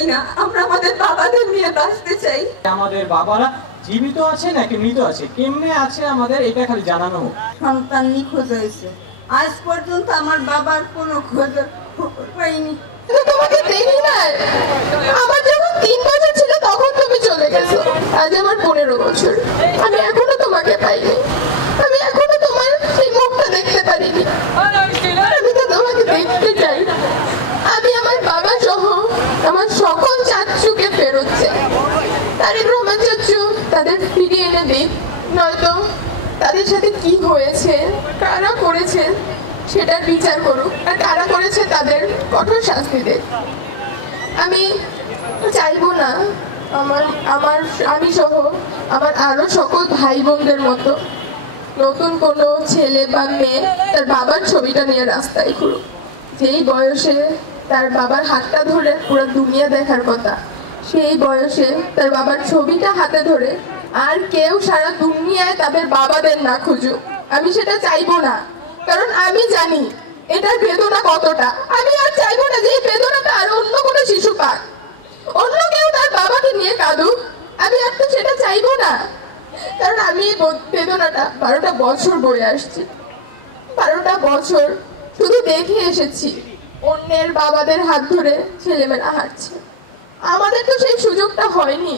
চাই না, আমরা আমাদের বাবাদের নিয়ে বাঁচতে চাই। আমাদের বাবারা জীবিত আছে নাকি মৃত আছে, কেমনে আছে আমাদের এটা খালি জানানো হোক। সন্তান নিখোঁজ হয়েছে, আজ পর্যন্ত আমার বাবার কোনো খোঁজ পাইনি। তোমাকে দেখি না, আমার যখন 3 বছর ছিল তখন তুমি চলে গেছো, আজ আমার 15 বছর, আমি এখনো তোমাকে পাইনি, আমি এখনো তোমার সেই মুখটা দেখতে পারিনি। আমি তো তোমাকে দেখতে চাই। আমি আমার বাবা সহ আমার সকল চাচুকে ফেরত চাই। তারেক রহমান চাচু তাদের ফিরিয়ে এনে দিক, নয়তো তাদের সাথে কি হয়েছে, কারা করেছে সেটার বিচার করুক, আর কারা করেছে তাদের কঠোর শাস্তি দেয়। আমি চাইবো না আমি সহ আমার আরো সকল ভাই বোনদের মতো নতুন কোনো ছেলে বা মেয়ে তার বাবার ছবিটা নিয়ে রাস্তায় ঘুরুক। যেই বয়সে তার বাবার হাতটা ধরে পুরো দুনিয়া দেখার কথা, সেই বয়সে তার বাবার ছবিটা হাতে ধরে আর কেউ সারা দুনিয়ায় তাদের বাবাদের না খুঁজুক। আমি সেটা চাইবো না, কারণ আমি জানি এটার বেদনা কতটা। আমি আর চাইবো না যে এই বেদনাটা আর অন্য কোনো শিশু পাক, অন্য কেউ তার বাবাকে নিয়ে কাঁদুক। আমি আর তো সেটা চাইবো না, কারণ আমি এই বেদনাটা 12টা বছর বয়ে আসছি। 12টা বছর শুধু দেখে এসেছি অন্যের বাবাদের হাত ধরে ছেলেমেয়েরা হাঁটছে। আমাদের তো সেই সুযোগটা হয়নি,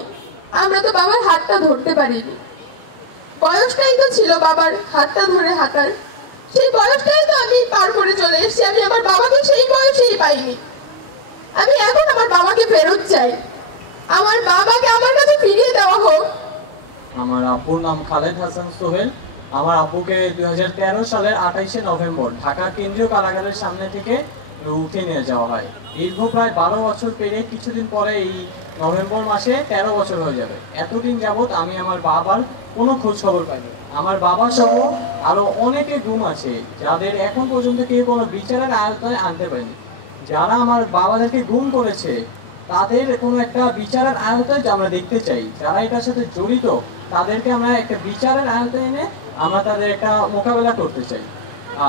আমরা তো বাবার হাতটা ধরতে পারিনি। বয়সটাই তো ছিল বাবার হাতটা ধরে হাঁটার, সেই বয়সটাই তো আমি পার করে চলে এসেছি। আমি আমার বাবাকে সেই বয়সেই পাইনি। আমি এখন আমার বাবাকে ফেরত চাই, আমার বাবাকে আমার কাছে ফিরিয়ে দেওয়া হোক। আমার আব্বুর নাম খালেদ হাসান সোহেল। আমার আব্বুকে 2013 সালের 28শে নভেম্বর ঢাকা কেন্দ্রীয় কারাগারের সামনে থেকে উঠে নিয়ে যাওয়া হয়। দীর্ঘ প্রায় 12 বছর পেরিয়ে কিছুদিন পরে এই নভেম্বর মাসে 13 বছর হয়ে যাবে। এতদিন যাবৎ আমি আমার বাবার কোনো খোঁজ খবর পাইনি। আমার বাবা সহ আরো অনেকে গুম আছে যাদের এখন পর্যন্ত কেউ কোনো বিচারের আয়তায় আনতে পারেনি। যারা আমার বাবাদেরকে গুম করেছে তাদের কোনো একটা বিচারের আয়তায় আমরা দেখতে চাই। যারা এটার সাথে জড়িত তাদেরকে আমরা একটা বিচারের আয়তায় এনে আমরা তাদের একটা মোকাবেলা করতে চাই।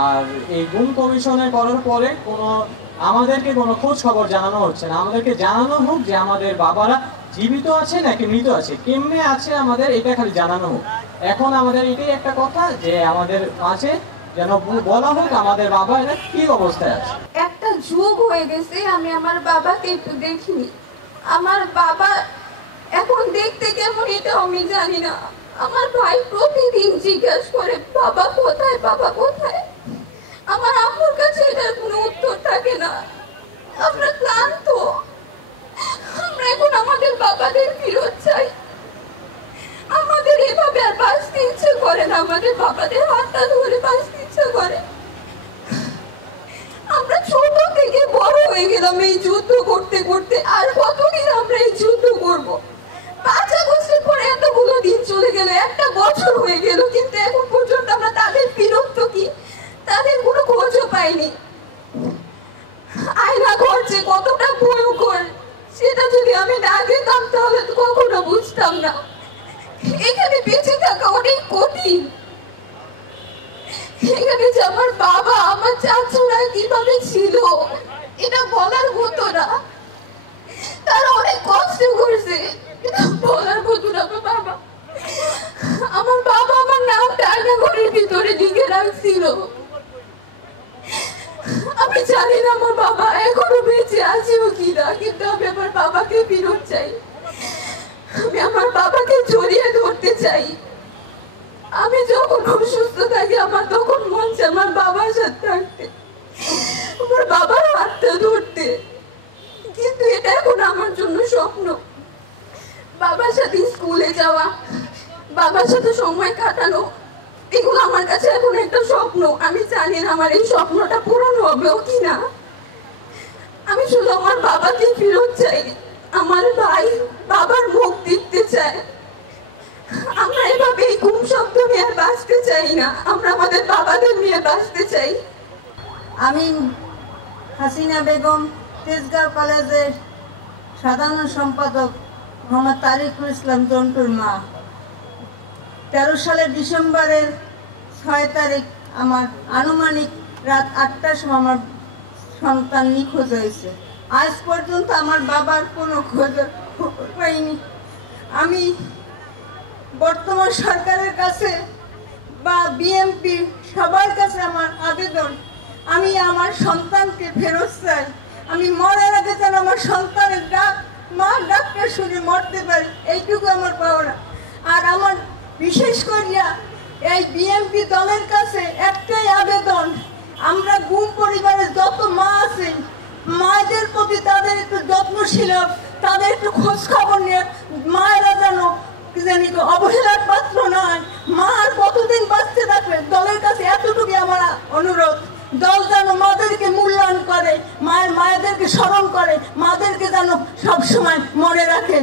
আর এই গুম কমিশনে করার পরে আমাদেরকে কোনো খোঁজ খবর জানানো হচ্ছে না। আমাদেরকে জানানো হোক যে আমাদের বাবারা জীবিত আছে নাকি মৃত আছে, কেমনে আছে আমাদের এটা খালি জানানো হোক। এখন আমাদের এটাই একটা কথা যে আমাদের মাঝে যেন বলা হোক আমাদের বাবা এরা কি অবস্থায় আছে। একটা যুগ হয়ে গেছে আমি আমার বাবাকে একটু দেখিনি। আমার বাবা এখন দেখতে কেমন এটা আমি জানি না। আমার ভাই প্রতিদিন জিজ্ঞাসা করে বাবা কোথায়, বাবা কোথায়। আমার আম্মুর কাছে এটার কোনো উত্তর থাকে না। আমরা ক্লান্ত, আমরা এখন আমাদের বাবাদের ফিরত চাই। আমাদের এভাবে আর বাঁচতে ইচ্ছে করে না, আমাদের বাবাদের হাতটা ধরে বাঁচতে ইচ্ছে করে। আমরা ছোট থেকে বড় হয়ে গেলাম এই যুদ্ধ করতে করতে, আর কতদিন আমরা এই যুদ্ধ করব? 5 আগস্টের পরে এতগুলো দিন চলে গেল, 1টা বছর হয়ে গেল, কিন্তু এখন পর্যন্ত আমরা তাদের ফিরত কি তাদের কোনো খোঁজও পাইনি। আয়না ঘর যে কতটা ভয়ঙ্কর সেটা যদি আমি না যেতাম তাহলে তো কখনো বুঝতাম না। এখানে বেঁচে থাকা অনেক কঠিন। এখানে যে আমার বাবা আমার চাচুরা কিভাবে ছিল এটা বলার মতো না। তারা অনেক কষ্ট করছে, এটা বলার মতো না। আমার বাবা আমার নামটা আয়না ঘরের ভিতরে লিখে রাখছিল। আমি জানি না আমার বাবা এখনো বেঁচে আছেও কিনা, কিন্তু আমি আমার বাবাকে ফিরত চাই। আমি আমার বাবাকে জড়িয়ে ধরতে চাই। আমি যখন অসুস্থ থাকি আমার তখন মন চায় আমার বাবার সাথে থাকতে, আমার বাবার হাতটা ধরতে, কিন্তু এটা এখন আমার জন্য স্বপ্ন। বাবার সাথে স্কুলে যাওয়া, বাবার সাথে সময় কাটানো, এগুলো আমার কাছে এখন একটা স্বপ্ন। আমি জানি না আমার এই স্বপ্নটা পূরণ হবেও কিনা। আমি শুধু আমার বাবাকে ফিরত চাই, আমার ভাই বাবার মুখ দেখতে চায়। আমরা এভাবে এই গুম শব্দ নিয়ে আর বাঁচতে চাই না, আমরা আমাদের বাবাদের নিয়ে বাঁচতে চাই। আমি হাসিনা বেগম, তেজগাঁও কলেজের সাধারণ সম্পাদক মোহাম্মদ তারিকুল ইসলাম জন্টুর মা। 13 সালের ডিসেম্বরের 6 তারিখ আমার আনুমানিক রাত 8টার সময় আমার সন্তান নিখোঁজ হয়েছে। আজ পর্যন্ত আমার বাবার কোনো খোঁজ পাইনি। আমি বর্তমান সরকারের কাছে বা বিএমপি সবার কাছে আমার আবেদন, আমি আমার সন্তানকে ফেরত চাই। আমি মরার আগে যেন আমার সন্তানের ডাক, মা ডাক্তার শুনে মরতে পারি, এইটুকু আমার পাওনা। আর আমার বিশেষ করিয়া এই বিএমপি দলের কাছে একটাই আবেদন, আমরা গুম পরিবারের যত মা আছেন, মায়েদের প্রতি তাদের একটু যত্নশীল, তাদের একটু খোঁজ খবর নিয়ে মায়েরা যেন অবহেলার পাত্র নয়। মা আর কতদিন বাঁচতে থাকবে, দলের কাছে এতটুকু আমার অনুরোধ। দল যেন মাদেরকে মূল্যায়ন করে, মায়েদেরকে স্মরণ করে, মাদেরকে যেন সবসময় মনে রাখে।